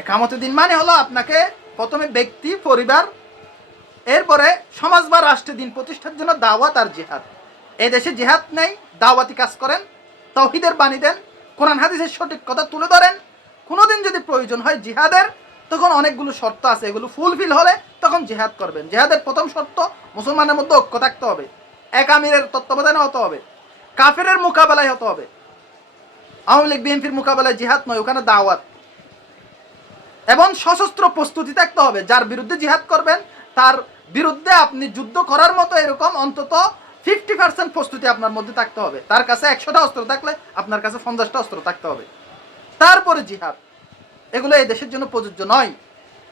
একামতে দিন মানে হলো আপনাকে প্রথমে ব্যক্তি, পরিবার, এরপরে সমাজ বা রাষ্ট্রে দিন প্রতিষ্ঠার জন্য দাওয়াত আর জিহাদ। এই দেশে জিহাদ নেই, দাওয়াতি কাজ করেন, তাওহীদের বাণী দেন, কোরআন হাদিসের সঠিক কথা তুলে ধরেন। কোনোদিন যদি প্রয়োজন হয় জিহাদের, তখন অনেকগুলো শর্ত আছে, এগুলো ফুলফিল হলে তখন জিহাদ করবেন। জিহাদের প্রথম শর্ত, মুসলমানের মধ্যে ঐক্য থাকতে হবে, এক আমিরের তত্ত্বাবধানে হতে হবে, কাফেরের মোকাবেলায় হতে হবে। আওয়ামী লীগ বিএনপির মোকাবেলায় জিহাদ নয়, ওখানে দাওয়াত। এবং সশস্ত্র প্রস্তুতি থাকতে হবে, যার বিরুদ্ধে জিহাদ করবেন তার বিরুদ্ধে আপনি যুদ্ধ করার মতো এরকম অন্তত 50% প্রস্তুতি আপনার মধ্যে থাকতে হবে। তার কাছে 100টা অস্ত্র থাকলে আপনার কাছে 50টা অস্ত্র থাকতে হবে, তারপরে জিহাদ। এগুলো এই দেশের জন্য প্রযোজ্য নয়।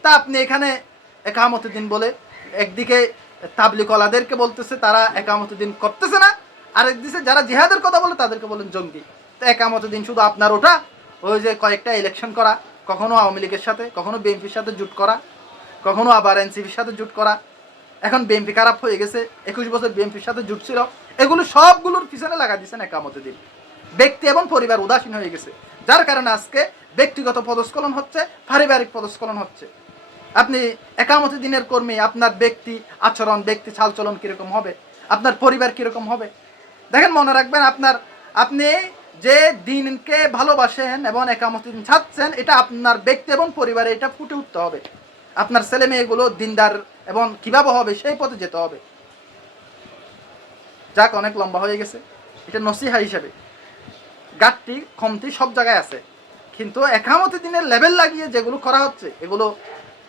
তা আপনি এখানে একামতে দিন বলে একদিকে তাবলিগওয়ালাদেরকে বলতেছে তারা একামতে দিন করতেছে না, আরেকদিকে যারা জিহাদের কথা বলে তাদেরকে বলেন জঙ্গি। তো একামতে দিন শুধু আপনার ওটা ওই যে কয়েকটা ইলেকশন করা, কখনো আওয়ামী লীগের সাথে, কখনো বিএনপির সাথে জুট করা, কখনো আবার এনসিপির সাথে জুট করা। এখন বিএনপি খারাপ হয়ে গেছে, 21 বছর বিএনপির সাথে জুট ছিল, এগুলো সবগুলোর পিছনে লাগা দিচ্ছেন একামতে দিন। ব্যক্তি এবং পরিবার উদাসীন হয়ে গেছে, যার কারণে আজকে ব্যক্তিগত পদস্খলন হচ্ছে, পারিবারিক পদস্খলন হচ্ছে। আপনি একামতে দিনের কর্মী, আপনার ব্যক্তি আচরণ, ব্যক্তি চালচলন কীরকম হবে, আপনার পরিবার কীরকম হবে। দেখেন, মনে রাখবেন, আপনি যে দিনকে ভালোবাসেন এবং একামতে দিন চাচ্ছেন, এটা আপনার ব্যক্তি এবং পরিবারে এটা ফুটে উঠতে হবে। আপনার ছেলে মেয়েগুলো দিনদার এবং কীভাবে হবে সেই পথে যেতে হবে। যাক, অনেক লম্বা হয়ে গেছে, এটা নসিহা হিসেবে। ঘাটতি কমতি সব জায়গায় আছে, কিন্তু একামতে দিনের লেভেল লাগিয়ে যেগুলো করা হচ্ছে এগুলো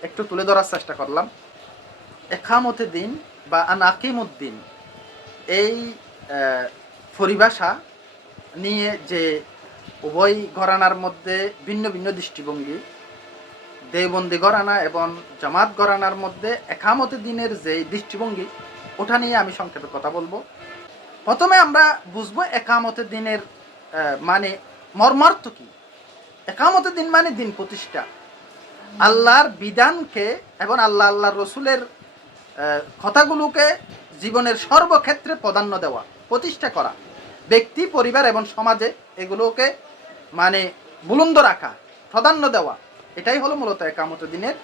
একটু তুলে ধরার চেষ্টা করলাম। একামতে দিন বা আনাকিমুদ্দিন, এই পরিভাষা নিয়ে যে উভয় ঘরানার মধ্যে ভিন্ন ভিন্ন দৃষ্টিভঙ্গি, দেওবন্দি ঘরানা এবং জামাত ঘরানার মধ্যে একামতে দিনের যে দৃষ্টিভঙ্গি, ওটা নিয়ে আমি সংক্ষেপে কথা বলবো। প্রথমে আমরা বুঝবো একামতে দিনের মানে মর্মার্থ কি। একামতে দিন মানে দিন প্রতিষ্ঠা, আল্লাহর বিধানকে এবং আল্লাহর রসুলের কথাগুলোকে জীবনের সর্বক্ষেত্রে প্রাধান্য দেওয়া, প্রতিষ্ঠা করা, ব্যক্তি, পরিবার এবং সমাজে এগুলোকে মানে বুলন্দ রাখা, প্রাধান্য দেওয়া, এটাই হলো মূলত একামতে দিনের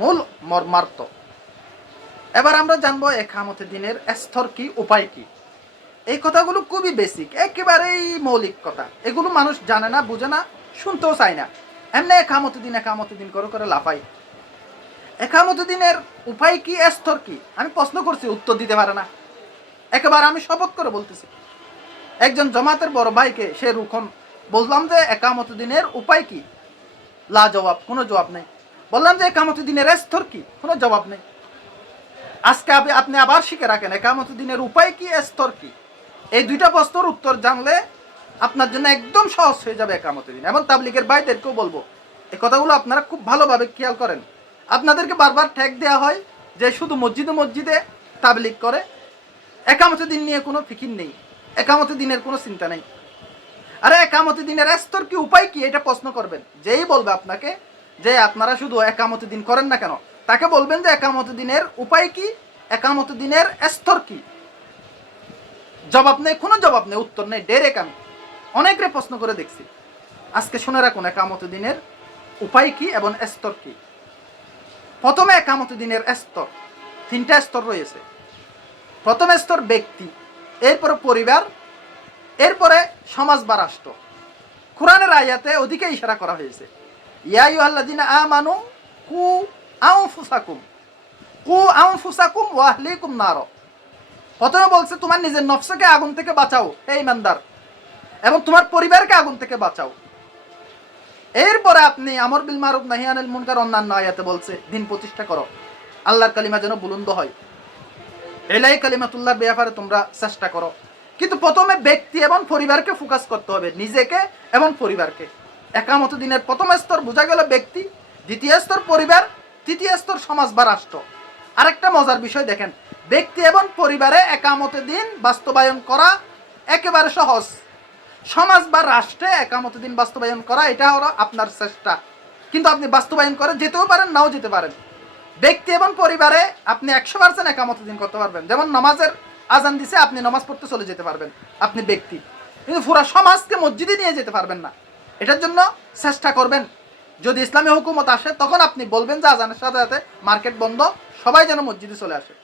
মূল মর্মার্থ। এবার আমরা জানবো একামতে দিনের স্তর কি, উপায় কি। এই কথাগুলো খুবই বেসিক, একেবারেই মৌলিক কথা, এগুলো মানুষ জানে না, বুঝে না, শুনতেও চায় না। এমনি একামতে দিন করে লাফাই। একামতে দিনের উপায় কি, স্তর কি, আমি প্রশ্ন করছি, উত্তর দিতে পারে না। একেবারে আমি শপথ করে বলতেছি, একজন জামাতের বড় ভাইকে সে রুখন বললাম যে একামতে দিনের উপায় কি, লা জবাব, কোনো জবাব নেই। বললাম যে একামতে দিনের স্তর কি, কোনো জবাব নেই। আজকে আপনি আবার শিখে রাখেন একামতে দিনের উপায় কি, স্তর কি। এই দুইটা প্রশ্নের উত্তর জানলে আপনার জন্য একদম সহজ হয়ে যাবে একামতে দিন। এবং তাবলিগের ভাইদেরকেও বলবো, এই কথাগুলো আপনারা খুব ভালোভাবে খেয়াল করেন। আপনাদেরকে বারবার ট্যাগ দেওয়া হয় যে শুধু মসজিদে তাবলিগ করে, একামতে দিন নিয়ে কোনো ফিকির নেই, একামতে দিনের কোনো চিন্তা নেই। আরে একামতে দিনের স্তর কি, উপায় কি, এটা প্রশ্ন করবেন। যেই বলবে আপনাকে যে আপনারা শুধু একামতে দিন করেন না কেন, তাকে বলবেন যে একামতে দিনের উপায় কি, একামতে দিনের স্তর কি। জবাব নেই, কোনো জবাব নেই, উত্তর নেই, ডাইরেক্ট। আমি অনেকরে প্রশ্ন করে দেখছি। আজকে শুনে রাখুন একামতে দিনের উপায় কি এবং স্তর কি। প্রথমে একামতে দিনের স্তর, 3টা স্তর রয়েছে। প্রথম স্তর ব্যক্তি, এরপরে পরিবার, এরপরে সমাজ বা রাষ্ট্র। কোরআনের আয়াতে ওদিকে ইশারা করা হয়েছে, ইয়া আইয়ুহাল্লাযীনা আমানু কু আনফুসাকুম ওয়া আহলিকুম নার। প্রথমে বলছে তোমার নিজের নফসকে আগুন থেকে বাঁচাও হে ঈমানদার, এবং তোমার পরিবারকে আগুন থেকে বাঁচাও। এরপরে আপনি আমর বিল মারুফ নাহি আনিল মুনকার অন্যান্য আয়াতে বলছে দিন প্রতিষ্ঠা করো, আল্লাহর কালিমা যেন বুলন্দ হয়, এলাই কালিমাতুল্লাহর ব্যাপারে তোমরা চেষ্টা করো। কিন্তু প্রথমে ব্যক্তি এবং পরিবারকে ফোকাস করতে হবে, নিজেকে এবং পরিবারকে। একামতে দিনের প্রথম স্তর বোঝা গেল ব্যক্তি, দ্বিতীয় স্তর পরিবার, তৃতীয় স্তর সমাজ বা রাষ্ট্র। আরেকটা মজার বিষয় দেখেন, ব্যক্তি এবং পরিবারে একামতে দিন বাস্তবায়ন করা একেবারে সহজ, সমাজ বা রাষ্ট্রে একামতে দিন বাস্তবায়ন করা এটা হলো আপনার চেষ্টা, কিন্তু আপনি বাস্তবায়ন করে যেতেও পারেন, নাও যেতে পারেন। ব্যক্তি এবং পরিবারে আপনি 100% একামতে দিন করতে পারবেন। যেমন নামাজের আজান দিছে, আপনি নামাজ পড়তে চলে যেতে পারবেন, আপনি ব্যক্তি, কিন্তু পুরো সমাজকে মসজিদে নিয়ে যেতে পারবেন না। এটার জন্য চেষ্টা করবেন, যদি ইসলামী হুকুমত আসে তখন আপনি বলবেন যে আজানের সাথে সাথে মার্কেট বন্ধ, সবাই যেন মসজিদে চলে আসে।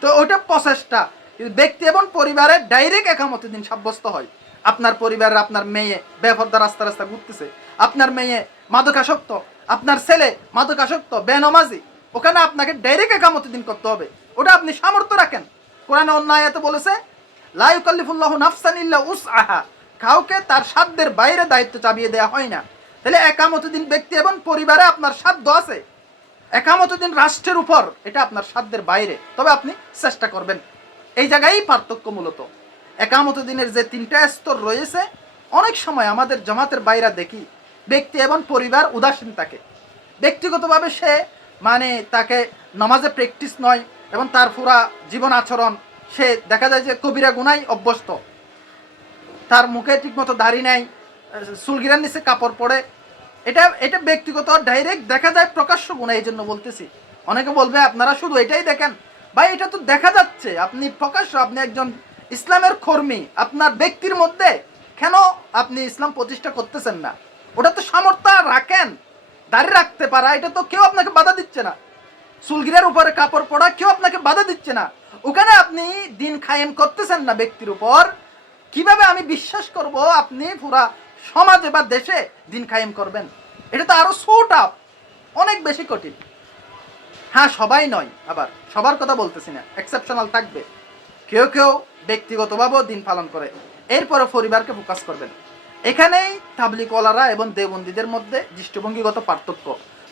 তো ওইটা প্রসেসটা। ব্যক্তি এবং পরিবারের ডাইরেক্ট একামতের দিন সাব্যস্ত হয়। আপনার পরিবারের আপনার মেয়ে বেপরদা রাস্তা রাস্তা ঘুরতেছে, আপনার মেয়ে মাদকাসক্ত, আপনার ছেলে মাদকাসক্ত বেনমাজি, ওখানে আপনাকে ডাইরেক্ট একামতের দিন করতে হবে। ওটা আপনি সামর্থ্য রাখেন। কোরআনে অন্য আয়াতে বলেছে লা ইউকাল্লিফুল্লাহু নাফসান ইল্লা উসআহা, কাউকে তার সাধ্যের বাইরে দায়িত্ব চাপিয়ে দেওয়া হয় না। তাহলে একামতের দিন ব্যক্তি এবং পরিবারে আপনার সাধ্য আছে, একামতের দিন রাষ্ট্রের উপর এটা আপনার সাধ্যের বাইরে, তবে আপনি চেষ্টা করবেন। এই জায়গায় পার্থক্য মূলত। একামতের দিনের যে তিনটা স্তর রয়েছে, অনেক সময় আমাদের জামাতের বাইরে দেখি ব্যক্তি এবং পরিবার উদাসীন থাকে। ব্যক্তিগতভাবে সে মানে তাকে নামাজে প্র্যাকটিস নয় এবং তার পুরা জীবন আচরণ সে দেখা যায় যে কবিরা গুনাই অভ্যস্ত। তার মুখে ঠিকমতো দাড়ি নেই, চুলগিরার নিচে কাপড় পরে, এটা এটা ব্যক্তিগত ডাইরেক্ট দেখা যায় প্রকাশ্য গুনাহ। এই জন্য বলতেছি, অনেকে বলবে আপনারা শুধু এটাই দেখেন। ভাই এটা তো দেখা যাচ্ছে, আপনি প্রকাশ্য, আপনি একজন ইসলামের কর্মী, আপনার ব্যক্তির মধ্যে কেন আপনি ইসলাম প্রতিষ্ঠা করতেছেন না? ওটা তো সামর্থ্য রাখেন, দাঁড়িয়ে রাখতে পারা, এটা তো কেউ আপনাকে বাধা দিচ্ছে না। চুলগিরার উপরে কাপড় পরা কেউ আপনাকে বাধা দিচ্ছে না। ওখানে আপনি দিন কায়েম করতেছেন না ব্যক্তির উপর, কিভাবে আমি বিশ্বাস করব আপনি পুরা সমাজে বা দেশে দিন কায়েম করবেন? এটা তো আরো সো টাফ, অনেক বেশি কঠিন। হ্যাঁ, সবাই নয়, আবার সবার কথা বলতেছি না, এক্সেপশনাল থাকবে। কেউ কেউ ব্যক্তিগতভাবেও দিন পালন করে। এরপরে পরিবারকে ফোকাস করবেন। এখানেই তাবলিগওয়ালারা এবং দেওবন্দীদের মধ্যে দৃষ্টিভঙ্গিগত পার্থক্য।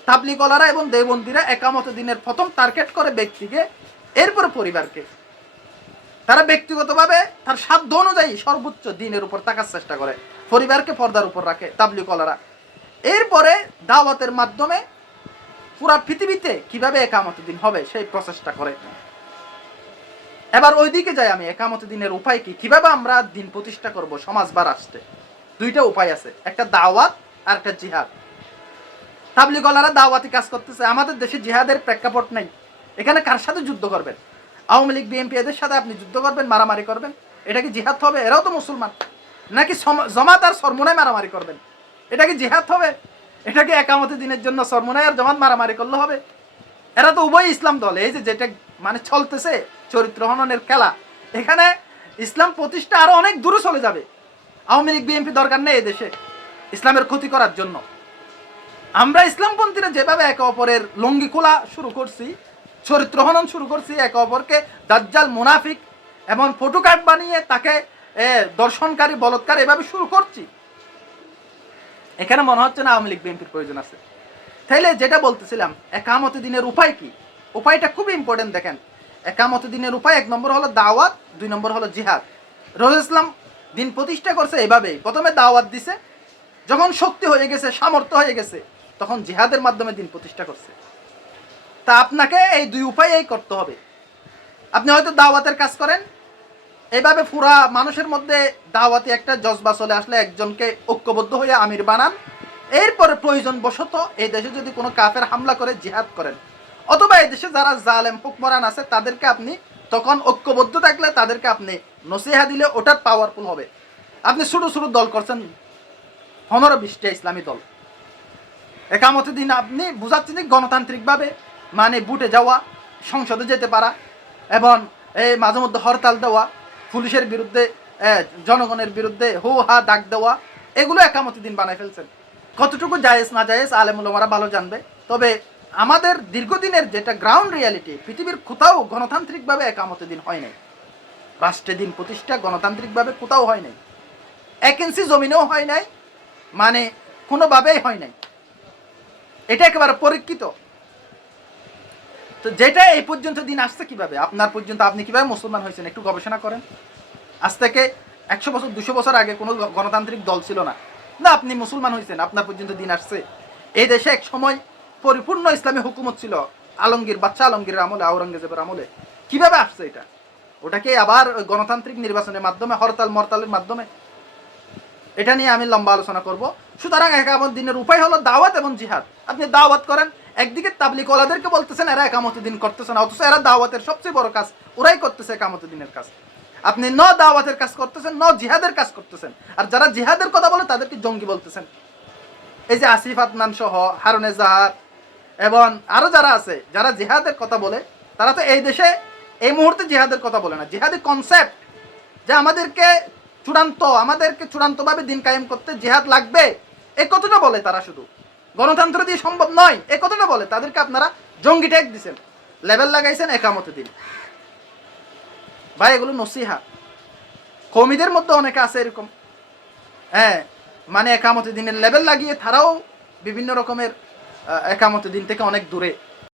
তাবলিগওয়ালারা এবং দেওবন্দীরা একামত দিনের প্রথম টার্গেট করে ব্যক্তিকে, এরপরে পরিবারকে। তারা ব্যক্তিগতভাবে তার সাধ্য অনুযায়ী সর্বোচ্চ দিনের উপর থাকার চেষ্টা করে, পরিবারকে পর্দার উপর রাখে তাবলিগওয়ালারা। এরপরে দাওয়াতের মাধ্যমে পুরা পৃথিবীতে কিভাবে একামত দিন হবে সেই প্রচেষ্টা করে। এবার ওইদিকে যাই আমি, একামত দিনের উপায় কি, কিভাবে আমরা দিন প্রতিষ্ঠা করব সমাজ বা রাষ্ট্রে? দুইটা উপায় আছে, একটা দাওয়াত আর একটা জিহাদ। তাবলিগওয়ালারা দাওয়াতি কাজ করতেছে, আমাদের দেশে জিহাদের প্রেক্ষাপট নেই। এখানে কার সাথে যুদ্ধ করবেন? আওয়ামী লীগ বিএনপি এদের সাথে আপনি যুদ্ধ করবেন, মারামারি করবেন? এটা কি জিহাদ হবে? এরাও তো মুসলমান। নাকি জমাত আর সরমুনায় মারামারি করবেন? এটা কি জিহাদ হবে? এটা কি একামত দিনের জন্য সরমুনায় আর জমাত মারামারি করলে হবে? এরা তো উভয় ইসলাম দল। এই যে যেটা মানে চলতেছে চরিত্র হননের খেলা, এখানে ইসলাম প্রতিষ্ঠা আরো অনেক দূরে চলে যাবে। আওয়ামী লীগ বিএনপি দরকার নেই এদেশে ইসলামের ক্ষতি করার জন্য। আমরা ইসলামপন্থীরা যেভাবে একে অপরের লঙ্গি খোলা শুরু করছি, চরিত্র হনন শুরু করছি, একে অপরকে দাজ্জাল, মুনাফিক এবং ফটোকার্ড বানিয়ে তাকে দর্শনকারী, বলৎকার এভাবে শুরু করছি, এখানে মনে হচ্ছে না আওয়ামী লীগ বিএনপির প্রয়োজন আছে। তাইলে যেটা বলতেছিলাম, একামত দিনের উপায় কি? উপায়টা খুবই ইম্পর্টেন্ট। দেখেন, একামত দিনের উপায় 1 নম্বর হলো দাওয়াত, 2 নম্বর হলো জিহাদ। রাসূল ইসলাম দিন প্রতিষ্ঠা করছে এভাবেই, প্রথমে দাওয়াত দিছে, যখন শক্তি হয়ে গেছে, সামর্থ্য হয়ে গেছে, তখন জিহাদের মাধ্যমে দিন প্রতিষ্ঠা করছে। তা আপনাকে এই দুই উপায়েই করতে হবে। আপনি হয়তো দাওয়াতের কাজ করেন, এইভাবে পুরা মানুষের মধ্যে দাওয়াতি একটা জজবা চলে আসলে একজনকে ঐক্যবদ্ধ হয়ে আমির বানান। এরপরে প্রয়োজন বশত এই দেশে যদি কোনো কাফের হামলা করে জিহাদ করেন, অথবা এই দেশে যারা জালেম হুকমরান আছে তাদেরকে আপনি তখন ঐক্যবদ্ধ থাকলে তাদেরকে আপনি নসিহা দিলে ওটার পাওয়ারফুল হবে। আপনি ছোটো ছোটো দল করছেন, 15-20টা ইসলামী দল, একামতের দিন আপনি বুঝাচ্ছেন যে গণতান্ত্রিকভাবে মানে বুটে যাওয়া, সংসদে যেতে পারা এবং এই মাঝে মধ্যে হরতাল দেওয়া, পুলিশের বিরুদ্ধে, জনগণের বিরুদ্ধে হো হা ডাক দেওয়া, এগুলো একামতের দিন বানায় ফেলছেন। কতটুকু জায়েজ না জায়েজ আলেম ওলামারা ভালো জানবে। তবে আমাদের দীর্ঘদিনের যেটা গ্রাউন্ড রিয়ালিটি, পৃথিবীর কোথাও গণতান্ত্রিকভাবে একামতের দিন হয় নাই। রাষ্ট্রের দিন প্রতিষ্ঠা গণতান্ত্রিকভাবে কোথাও হয় নাই, 1 ইঞ্চি জমিনেও হয় নাই, মানে কোনোভাবেই হয় নাই। এটা একেবারে পরীক্ষিত। তো যেটা এই পর্যন্ত দিন আসছে কিভাবে, আপনার পর্যন্ত আপনি কিভাবে মুসলমান হয়েছেন একটু গবেষণা করেন। আজ থেকে 100 বছর 200 বছর আগে কোনো গণতান্ত্রিক দল ছিল না, না আপনি মুসলমান হয়েছেন, আপনার পর্যন্ত দিন আসছে। এই দেশে এক সময় পরিপূর্ণ ইসলামী হুকুমত ছিল, আলমগীর, বাচ্চা আলমগীরের আমলে, আওরঙ্গজেবের আমলে। কিভাবে আসছে এটা? ওটাকে আবার গণতান্ত্রিক নির্বাচনের মাধ্যমে, হরতাল মরতালের মাধ্যমে? এটা নিয়ে আমি লম্বা আলোচনা করব। সুতরাং একামত দিনের উপায় হলো দাওয়াত এবং জিহাদ। আপনি দাওয়াত করেন, একদিকে তাবলিগওয়ালাদেরকে বলতেছেন এরা একামত দিন করতেছে না, অথচ এরা দাওয়াতের সবচেয়ে বড় কাজ ওরাই করতেছে, একামত দিনের কাজ। আপনি ন দাওয়াতের কাজ করতেছেন, ন জিহাদের কাজ করতেছেন, আর যারা জিহাদের কথা বলে তাদেরকে জঙ্গি বলতেছেন। এই যে আসিফ আদনান সহ হারুনে জাহার এবং আরো যারা আছে যারা জিহাদের কথা বলে, তারা তো এই দেশে এই মুহূর্তে জিহাদের কথা বলে না। জিহাদের কনসেপ্ট যে আমাদেরকে চূড়ান্তভাবে দিন কায়েম করতে জিহাদ লাগবে, এই কথাটা বলে তারা। শুধু গণতন্ত্র দিয়ে সম্ভব নয় এই কথাটা বলে। তাদেরকে আপনারা জঙ্গি ট্যাগ দিছেন, লেভেল লাগাইছেন একামতে দিন। ভাই এগুলো নসিহা। কওমিদের মধ্যে অনেকে আছে এরকম, হ্যাঁ, মানে একামতে দিনের লেভেল লাগিয়ে তারাও বিভিন্ন রকমের একামতে দিন থেকে অনেক দূরে।